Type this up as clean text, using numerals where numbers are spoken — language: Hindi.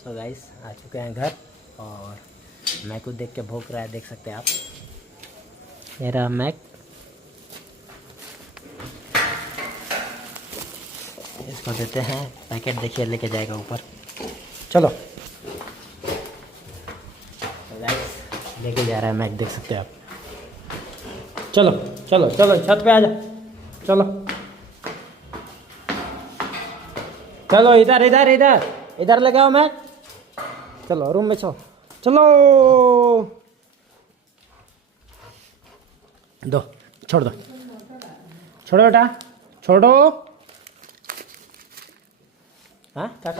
सो गाइस आ चुके हैं घर और मैक को देख के भौंक रहा है, देख सकते हैं आप। ये रहा मैक, इसको देते हैं पैकेट, देखिए लेके जाएगा ऊपर। चलो तो गाइस लेके जा रहा है मैक, देख सकते हैं आप। चलो चलो चलो छत पे आ जा, चलो चलो इधर इधर इधर इधर ले आओ मैक, चलो रूम में चलो चलो। दो, छोड़ दो, छोड़ो बेटा छोड़ो। हाँ क्या